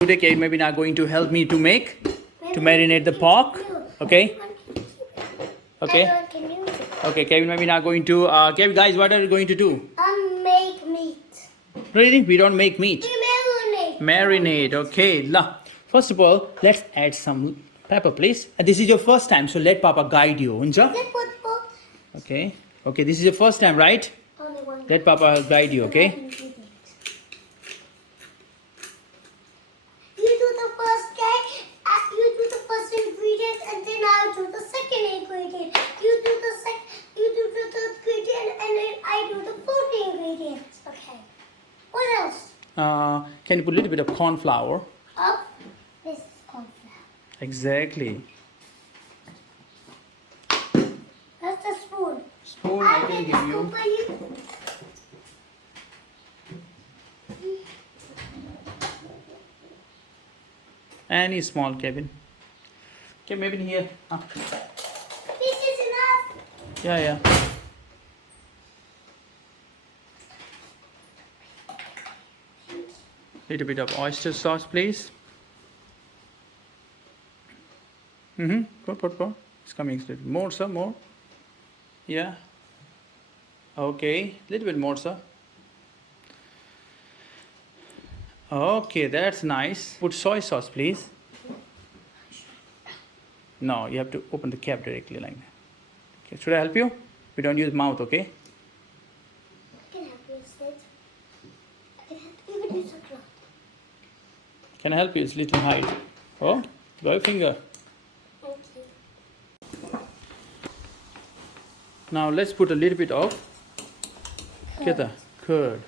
Today KevinMevin are going to help me to marinate the pork. Okay. Okay. Okay. KevinMevin are going to. Kevin, guys, what are you going to do? Make meat. Really? We don't make meat. We marinate. Marinate. Okay. Now, first of all, let's add some pepper, please. This is your first time, so let Papa guide you. Unja? Let's put both. Okay. Okay. This is your first time, right? Only one. Let Papa guide you. Okay. You do the first guy. You do the first ingredient, and then I'll do the second ingredient. You do the third ingredient, and then I do the fourth ingredient. Okay. What else? Can you put a little bit of corn flour? Up. This is corn flour. Exactly. That's the spoon. Spoon I can give you. Spoon for you. Any small, Kevin. Kevin here. This is enough. Yeah. Little bit of oyster sauce, please. Put. It's coming. More, sir. More. Yeah. Okay. Little bit more, sir. Okay, that's nice. Put soy sauce, please. No, you have to open the cap directly like that. Okay. Should I help you? We don't use mouth, okay? I can help you instead. You can use a cloth. Can I help you? It's little height. Oh, go your finger. Thank you. Now let's put a little bit of curd.